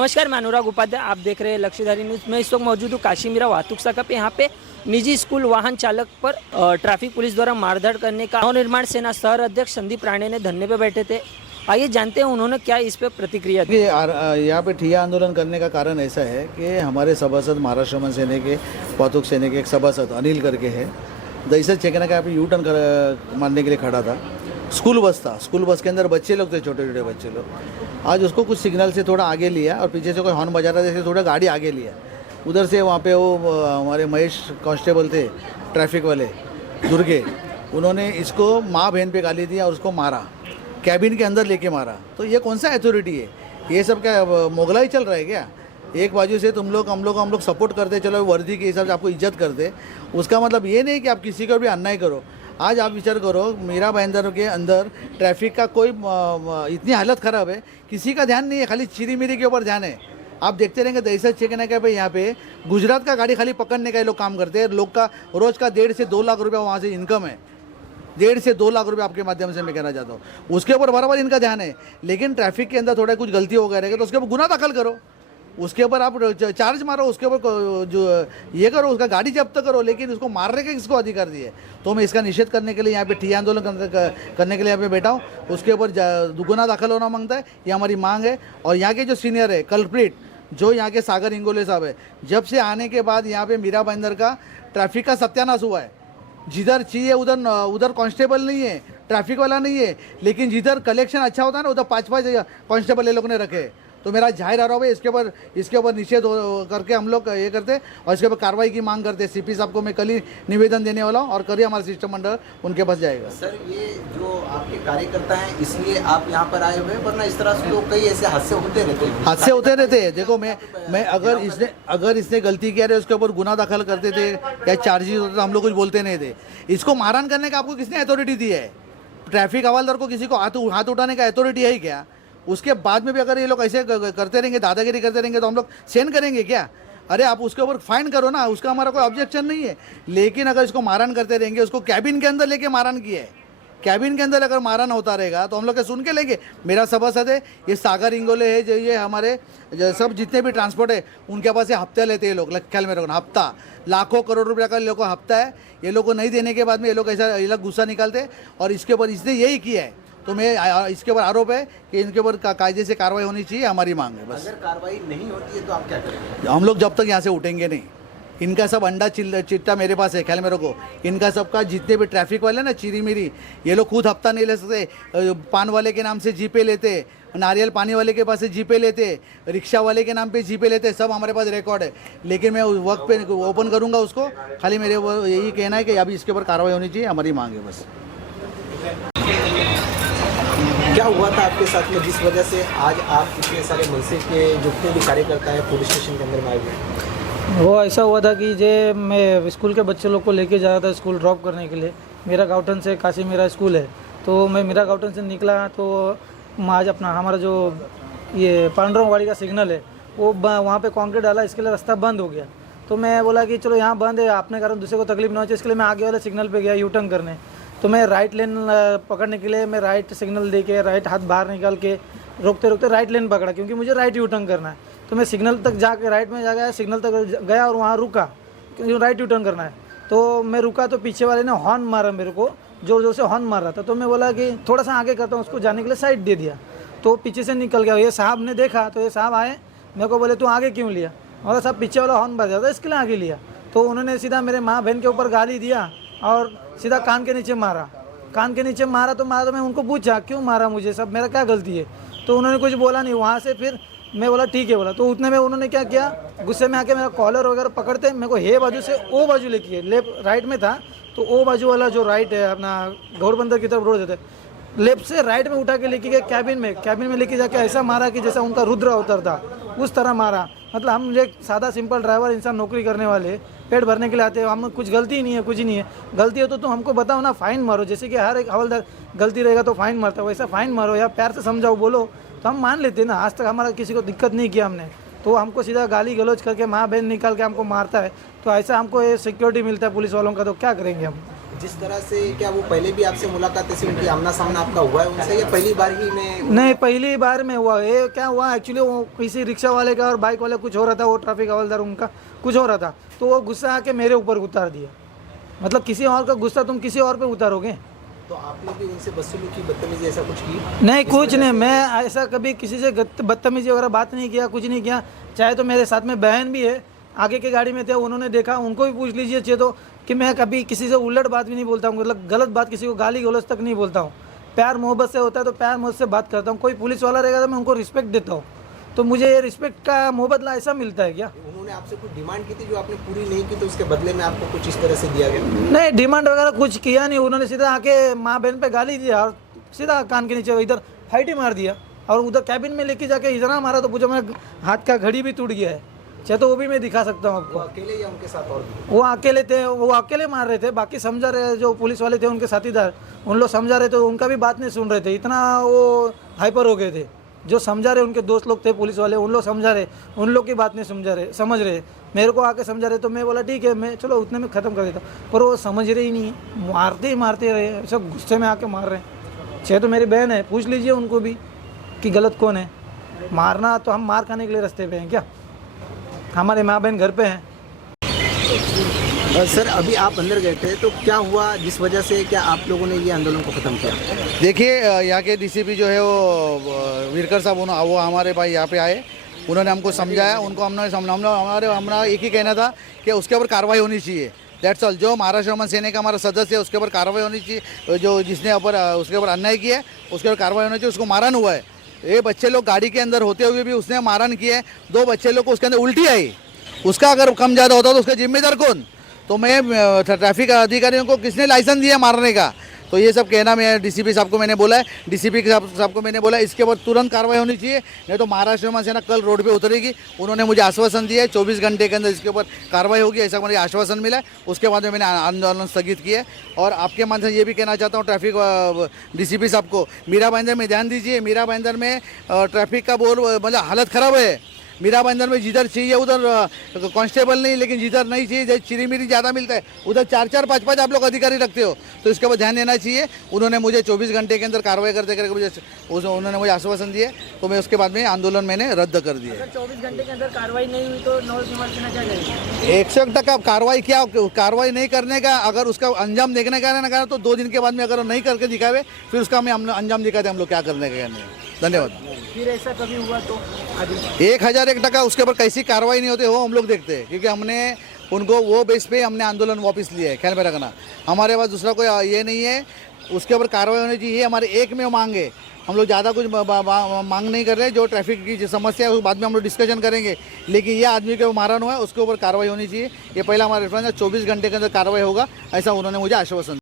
नमस्कार, मैं अनुराग उपाध्याय। आप देख रहे हैं लक्ष्यधारी न्यूज़। मैं इस वक्त मौजूद हूँ काशीमीरा वाहतुक शाखा पे। यहाँ पे निजी स्कूल वाहन चालक पर ट्रैफिक पुलिस द्वारा मारधाड़ करने का नवनिर्माण सेना शहर अध्यक्ष संदीप राणे ने धरने पे बैठे थे। आइए जानते हैं उन्होंने क्या इस पे प्रतिक्रिया दी। यहाँ पे ठिया आंदोलन करने का कारण ऐसा है कि हमारे सभासद महाराष्ट्र मन सेना के वाहतुक सेना के एक सभासद अनिल करके है, दहीसर चेकना का यहाँ पे यू टर्न मारने के लिए खड़ा था। स्कूल बस था, स्कूल बस के अंदर बच्चे लोग थे, छोटे छोटे बच्चे लोग। आज उसको कुछ सिग्नल से थोड़ा आगे लिया और पीछे से कोई हॉर्न बजा रहा था, जैसे थोड़ा गाड़ी आगे लिया। उधर से वहाँ पे वो हमारे महेश कांस्टेबल थे ट्रैफिक वाले दुर्गे, उन्होंने इसको माँ बहन पे गाली दिया और उसको मारा, कैबिन के अंदर लेके मारा। तो ये कौन सा अथॉरिटी है? ये सब क्या मोगलाई चल रहा है क्या? एक बाजू से हम लोग सपोर्ट करते, चलो वर्दी के हिसाब से आपको इज्जत करते, उसका मतलब ये नहीं कि आप किसी को भी अन्याय करो। आज आप विचार करो, मीरा भाईंदर के अंदर ट्रैफिक का कोई इतनी हालत ख़राब है, किसी का ध्यान नहीं है, खाली चिरी मिरी के ऊपर ध्यान है। आप देखते रहेंगे दहशत चेकने का भाई, यहाँ पे गुजरात का गाड़ी खाली पकड़ने का ये लोग काम करते हैं। लोग का रोज़ का 1.5 से 2 लाख रुपया वहाँ से इनकम है। 1.5 से 2 लाख रुपये आपके माध्यम से मैं कहना चाहता हूँ, उसके ऊपर बराबर इनका ध्यान है। लेकिन ट्रैफिक के अंदर थोड़ा कुछ गलती हो गया रहेगा तो उसके ऊपर गुना दाखिल करो, उसके ऊपर आप चार्ज मारो, उसके ऊपर जो ये करो, उसका गाड़ी जब्त करो। लेकिन उसको मारने के किसको अधिकार दिए? तो मैं इसका निषेध करने के लिए यहाँ पे ठिया आंदोलन करने के लिए यहाँ पे बैठा हूँ। उसके ऊपर गुना दाखिल होना मांगता है, ये हमारी मांग है। और यहाँ के जो सीनियर है कल्प्रिट, जो यहाँ के सागर इंगोले साहब है, जब से आने के बाद यहाँ पे मीरा भाईंदर का ट्रैफिक का सत्यानाश हुआ है। जिधर चाहिए उधर कांस्टेबल नहीं है, ट्रैफिक वाला नहीं है। लेकिन जिधर कलेक्शन अच्छा होता है ना, उधर 5-5 कांस्टेबल ये लोग ने रखे। तो मेरा जाहिर आरोप है, इसके ऊपर निषेध करके हम लोग ये करते और इसके ऊपर कार्रवाई की मांग करते। सीपी साहब को मैं कल ही निवेदन देने वाला हूँ और कल ही हमारा सिस्टम मंडल उनके पास जाएगा। सर, ये जो आपके कार्यकर्ता हैं इसलिए आप यहाँ पर आए हुए हैं, वरना इस तरह से तो कई ऐसे हादसे होते रहते हैं। देखो मैं अगर इसने गलती किया है उसके ऊपर गुना दाखिल करते थे या चार्जेस होते तो हम लोग कुछ बोलते नहीं थे। इसको मारहान करने का आपको किसने अथॉरिटी दी है? ट्रैफिक हवालदार को किसी को हाथ उठाने का अथॉरिटी है ही क्या? उसके बाद में भी अगर ये लोग ऐसे करते रहेंगे, दादागिरी करते रहेंगे, तो हम लोग सहन करेंगे क्या? अरे आप उसके ऊपर फाइन करो ना, उसका हमारा कोई ऑब्जेक्शन नहीं है। लेकिन अगर इसको मारहान करते रहेंगे, उसको कैबिन के अंदर लेके मारहान किया है, कैबिन के अंदर अगर मारहान होता रहेगा तो हम लोग सुन के लेंगे। मेरा सभासद है, ये सागर इंगोले है, जो ये हमारे सब जितने भी ट्रांसपोर्ट है उनके पास से हफ्ते लेते हैं लोग। ख्याल में रखना, हफ्ता लाखों करोड़ रुपये का लोगों को हफ्ता है। ये लोग को नहीं देने के बाद में ये लोग ऐसा ये लोग गुस्सा निकालते और इसके ऊपर इसने यही किया है। तो मैं इसके ऊपर आरोप है कि इनके ऊपर कायदे से कार्रवाई होनी चाहिए, हमारी मांग है बस। अगर कार्रवाई नहीं होती है तो आप क्या करेंगे? हम लोग जब तक यहाँ से उठेंगे नहीं। इनका सब अंडा चिट्टा मेरे पास है, ख्याल में रखो। इनका सबका जितने भी ट्रैफिक वाले ना चिरी मिरी, ये लोग खुद हफ्ता नहीं ले सकते। पान वाले के नाम से जीपे लेते, नारियल पानी वाले के पास से जीपे लेते, रिक्शा वाले के नाम पे जीपे लेते, सब हमारे पास रिकॉर्ड है। लेकिन मैं उस वक्त पे ओपन करूँगा उसको। खाली मेरे यही कहना है कि अभी इसके ऊपर कार्रवाई होनी चाहिए, हमारी मांग है बस। क्या हुआ था आपके साथ में जिस वजह से आज आप इतने सारे मनसे के जितने भी कार्यकर्ता है पुलिस स्टेशन के अंदर में आए हुए? वो ऐसा हुआ था कि मैं स्कूल के बच्चे लोग को लेके जा रहा था स्कूल ड्रॉप करने के लिए। मेरा गाउटन से काशीमीरा स्कूल है, तो मैं मेरा गाउटन से निकला तो आज अपना हमारा जो ये पांडुरंगवाड़ी का सिग्नल है वो वहाँ पे कंक्रीट डाला, इसके लिए रास्ता बंद हो गया। तो मैं बोला कि चलो यहाँ बंद है, अपने कारण दूसरे को तकलीफ ना हो, इसके लिए मैं आगे वाले सिग्नल पे गया यू टर्न करने। तो मैं राइट लेन पकड़ने के लिए मैं राइट सिग्नल दे के राइट हाथ बाहर निकाल के रोकते रोकते राइट लेन पकड़ा, क्योंकि मुझे राइट यू टर्न करना है। तो मैं सिग्नल तक जाके राइट में जा गया, सिग्नल तक गया और वहाँ रुका क्योंकि राइट यू टर्न करना है। तो मैं रुका तो पीछे वाले ने हॉर्न मारा, मेरे को जोर जोर से हॉर्न मार रहा था। तो मैं बोला कि थोड़ा सा आगे करता हूँ, उसको जाने के लिए साइड दे दिया। तो पीछे से निकल गया। ये साहब ने देखा तो ये साहब आए, मेरे को बोले तू आगे क्यों लिया? और साहब पीछे वाला हॉर्न बजा था इसके लिए आगे लिया। तो उन्होंने सीधा मेरे माँ बहन के ऊपर गाली दिया और सीधा कान के नीचे मारा। कान के नीचे मारा तो मैं उनको पूछा क्यों मारा मुझे, सब मेरा क्या गलती है? तो उन्होंने कुछ बोला नहीं। वहाँ से फिर मैं बोला ठीक है बोला। तो उतने में उन्होंने क्या किया, गुस्से में आके मेरा कॉलर वगैरह पकड़ते मेरे को हे बाजू से ओ बाजू लेके, लेफ्ट राइट में था तो ओ बाजू वाला जो राइट है अपना घोड़बंदर की तरफ रोड देते, लेफ्ट से राइट में उठा के लेके गए कैबिन में लेके जाके ऐसा मारा कि जैसा उनका रुद्र अवतार था, उस तरह मारा। मतलब हम एक सादा सिंपल ड्राइवर इंसान, नौकरी करने वाले, पेट भरने के लिए आते हैं, हम कुछ गलती ही नहीं है, कुछ ही नहीं है। गलती हो तो हमको बताओ ना, फाइन मारो। जैसे कि हर एक हवलदार गलती रहेगा तो फाइन मारता है, वैसा फाइन मारो या प्यार से समझाओ, बोलो तो हम मान लेते हैं ना। आज तक हमारा किसी को दिक्कत नहीं किया हमने, तो हमको सीधा गाली गलौज करके माँ बहन निकाल के हमको मारता है। तो ऐसा हमको ये सिक्योरिटी मिलता है पुलिस वालों का, तो क्या करेंगे हम? जिस तरह से क्या वो पहले भी आपसे मुलाकात ऐसी उनकी आमना सामना आपका हुआ है उनसे, या पहली बार ही में? नहीं, पहली बार में हुआ। ये क्या हुआ एक्चुअली, वो किसी रिक्शा वाले का और बाइक वाले कुछ हो रहा था, वो ट्रैफिक हवलदार उनका कुछ हो रहा था, तो वो गुस्सा आके मेरे ऊपर उतार दिया। मतलब किसी और का गुस्सा तुम किसी और पे उतारोगे? तो आपने भी उनसे बदसलूकी, बदतमीजी ऐसा कुछ की? नहीं, कुछ नहीं। मैं ऐसा कभी किसी से बदतमीजी वगैरह बात नहीं किया, कुछ नहीं किया। चाहे तो मेरे साथ में बहन भी है, आगे की गाड़ी में थे, उन्होंने देखा, उनको भी पूछ लीजिए चाहे तो, कि मैं कभी किसी से उलट बात भी नहीं बोलता हूँ, मतलब गलत बात, किसी को गाली गलौज तक नहीं बोलता हूँ। प्यार मोहब्बत से होता है तो प्यार मोहब्बत से बात करता हूँ। कोई पुलिस वाला रहेगा तो मैं उनको रिस्पेक्ट देता हूँ। तो मुझे ये रिस्पेक्ट का मोहबदला ऐसा मिलता है क्या? उन्होंने आपसे कुछ डिमांड की थी जो आपने पूरी नहीं की, तो उसके बदले में आपको कुछ इस तरह से दिया गया? नहीं, डिमांड वगैरह कुछ किया नहीं। उन्होंने सीधा आके माँ बहन पे गाली दिया और सीधा कान के नीचे इधर फाइट ही मार दिया, और उधर कैबिन में लेके जाके इतना मारा तो पूछो, मैं हाथ का घड़ी भी टूट गया है। चाहे तो वो भी मैं दिखा सकता हूँ आपको। वो अकेले या उनके साथ और भी? वो अकेले थे, वो अकेले मार रहे थे, बाकी समझा रहे जो पुलिस वाले थे उनके साथीदार, उन लोग समझा रहे थे, उनका भी बात नहीं सुन रहे थे। इतना वो हाइपर हो गए थे। जो समझा रहे उनके दोस्त लोग थे पुलिस वाले, उन लोग समझा रहे, उन लोग की बात नहीं समझ रहे। मेरे को आके समझा रहे तो मैं बोला ठीक है, मैं चलो उतने में ख़त्म कर देता, पर वो समझ रहे ही नहीं है, मारते रहे, सब गुस्से में आके मार रहे हैं। चाहे तो मेरी बहन है, पूछ लीजिए उनको भी कि गलत कौन है। मारना तो हम मार खाने के लिए रास्ते पे हैं क्या? हमारे माँ बहन घर पे हैं। सर, अभी आप अंदर गए थे तो क्या हुआ, जिस वजह से क्या आप लोगों ने ये आंदोलन को ख़त्म किया? देखिए, यहाँ के डीसीपी जो है वो वीरकर साहब, वो हमारे भाई यहाँ पे आए, उन्होंने हमको समझाया। उनको हमारा एक ही कहना था कि उसके ऊपर कार्रवाई होनी चाहिए। That's all. जो महाराष्ट्र रमन सेना का हमारा सदस्य है उसके ऊपर कार्रवाई होनी चाहिए। जो जिसने उसके ऊपर अन्याय किया है उसके ऊपर कार्रवाई होनी चाहिए। उसको मारन हुआ है, ये बच्चे लोग गाड़ी के अंदर होते हुए भी उसने मारन किया है। 2 बच्चे लोग को उसके अंदर उल्टी आई, उसका अगर कम ज़्यादा होता तो उसका जिम्मेदार कौन? तो मैं ट्रैफिक अधिकारियों को किसने लाइसेंस दिया मारने का? तो ये सब कहना मैं डीसीपी साहब को मैंने बोला है। डीसीपी साहब को मैंने बोला इसके ऊपर तुरंत कार्रवाई होनी चाहिए, नहीं तो महाराष्ट्र रमन सेना कल रोड पे उतरेगी। उन्होंने मुझे आश्वासन दिया है 24 घंटे के अंदर इसके ऊपर कार्रवाई होगी, ऐसा मुझे आश्वासन मिला है। उसके बाद में मैंने आंदोलन स्थगित किया है। और आपके माध्यम से ये भी कहना चाहता हूँ ट्रैफिक डीसीपी साहब को, मीरा भाईंदर में ध्यान दीजिए। मीरा भाईंदर में ट्रैफिक का मतलब हालत ख़राब है। मीरा भाईंदर में जिधर चाहिए उधर कांस्टेबल नहीं, लेकिन जिधर नहीं चाहिए, जैसे चिरी मिरी ज़्यादा मिलता है उधर 4-4, 5-5 आप लोग अधिकारी रखते हो, तो इसके ऊपर ध्यान देना चाहिए। उन्होंने मुझे 24 घंटे के अंदर कार्रवाई करके उन्होंने मुझे आश्वासन दिए, तो मैं उसके बाद में आंदोलन मैंने रद्द कर दिया। अगर 24 घंटे के अंदर कार्रवाई नहीं हुई तो नवनिर्माण सेना क्या करेगी? 100% कार्रवाई नहीं करने का, अगर उसका अंजाम देखने का ना तो 2 दिन के बाद में अगर नहीं करके दिखावे फिर उसका हमें अंजाम दिखाते हम लोग क्या करने का नहीं। धन्यवाद। फिर ऐसा कभी हुआ तो आगे 1001% उसके ऊपर कैसी कार्रवाई नहीं होती वो हम लोग देखते हैं, क्योंकि हमने उनको वो बेस पे हमने आंदोलन वापस लिया है। ख्याल में रखना, हमारे पास दूसरा कोई ये नहीं है। उसके ऊपर कार्रवाई होनी चाहिए, हमारे एक में मांग है। हम लोग ज़्यादा कुछ मांग नहीं कर रहे। जो ट्रैफिक की जो समस्या है उस बाद में हम लोग डिस्कशन करेंगे, लेकिन ये आदमी के मारन हुआ है उसके ऊपर कार्रवाई होनी चाहिए। ये पहला हमारा रेफरेंस है, 24 घंटे के अंदर कार्रवाई होगा, ऐसा उन्होंने मुझे आश्वासन